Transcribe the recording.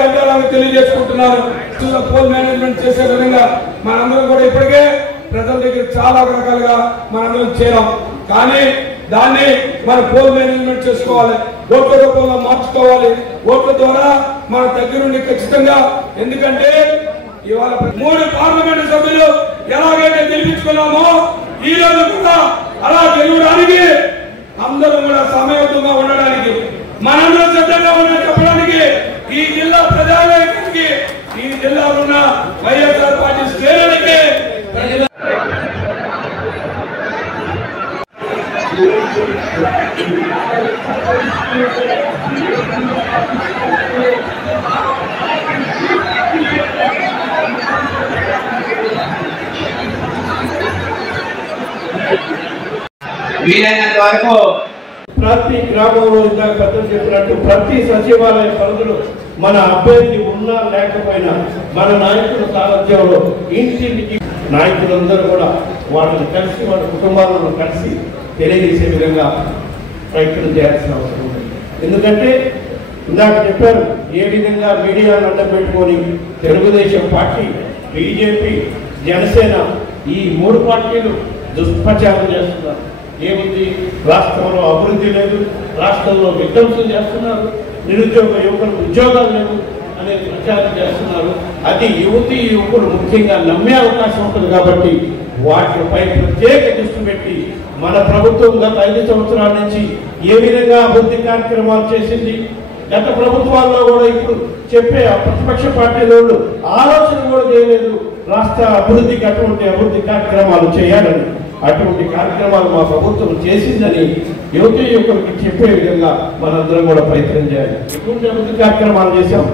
ధన్యవాదాలు తెలియజేసుకుంటున్నాను. Poll management చేసే విధంగా మనందరం కూడా ఇప్పటికే ప్రజల దగ్గర చాలా రకాలుగా మనందరం చేరాం. కానీ దాన్ని మన పోల్ మేనేజ్మెంట్ చేసుకోవాలి, ఓట్ల రూపంలో మార్చుకోవాలి. ఓట్ల ద్వారా మన దగ్గరుండి ఖచ్చితంగా, ఎందుకంటే ఇవాళ 3 పార్లమెంటు సభ్యులు ఎలాగైతే గెలిపించుకున్నామో ఈ రోజు కూడా అలా గెలవడానికి అందరూ కూడా సమయబద్ధంగా ఉండడానికి మనందరం సిద్ధంగా ఉన్న చెప్పడానికి ఈ జిల్లా ప్రజానాయకుడికి, ఈ జిల్లాలో ఉన్న వైఎస్ఆర్ పార్టీ శ్రేణులకి వీలైనంత వరకు ప్రతి గ్రామంలో ఇందాక పెద్దలు చెప్పినట్టు ప్రతి సచివాలయ పరిధిలో మన అభ్యర్థి ఉన్నా లేకపోయినా మన నాయకుల సారథ్యంలో ఇంటింటికి నాయకులందరూ కూడా వాళ్ళని కలిసి వాళ్ళ కుటుంబాలను కలిసి తెలియజేసే విధంగా ప్రయత్నం చేయాల్సిన అవసరం ఉంది. ఎందుకంటే ఇందాక చెప్పారు ఏ విధంగా మీడియాను అడ్డం పెట్టుకొని తెలుగుదేశం పార్టీ, బీజేపీ, జనసేన ఈ 3 పార్టీలు దుష్ప్రచారం చేస్తున్నారు. ఏముంది, రాష్ట్రంలో అభివృద్ధి లేదు, రాష్ట్రంలో విధ్వంసం చేస్తున్నారు, నిరుద్యోగ యువకులకు ఉద్యోగాలు లేవు అనే ప్రచారం చేస్తున్నారు. అది యువకులు ముఖ్యంగా నమ్మే అవకాశం ఉంటుంది. కాబట్టి వాటిపై ప్రత్యేక దృష్టి పెట్టి మన ప్రభుత్వం గత 5 సంవత్సరాల నుంచి ఏ విధంగా అభివృద్ధి కార్యక్రమాలు చేసింది, గత ప్రభుత్వాల్లో కూడా ఇప్పుడు చెప్పే ప్రతిపక్ష పార్టీల వాళ్ళు ఆలోచన కూడా చేయలేదు రాష్ట్ర అభివృద్ధికి అటువంటి అభివృద్ధి కార్యక్రమాలు చేయాలని. అటువంటి కార్యక్రమాలు మా ప్రభుత్వం చేసిందని యువకులకి చెప్పే విధంగా మనందరం కూడా ప్రయత్నం చేయాలి. ఎటువంటి అభివృద్ధి కార్యక్రమాలు చేశాం.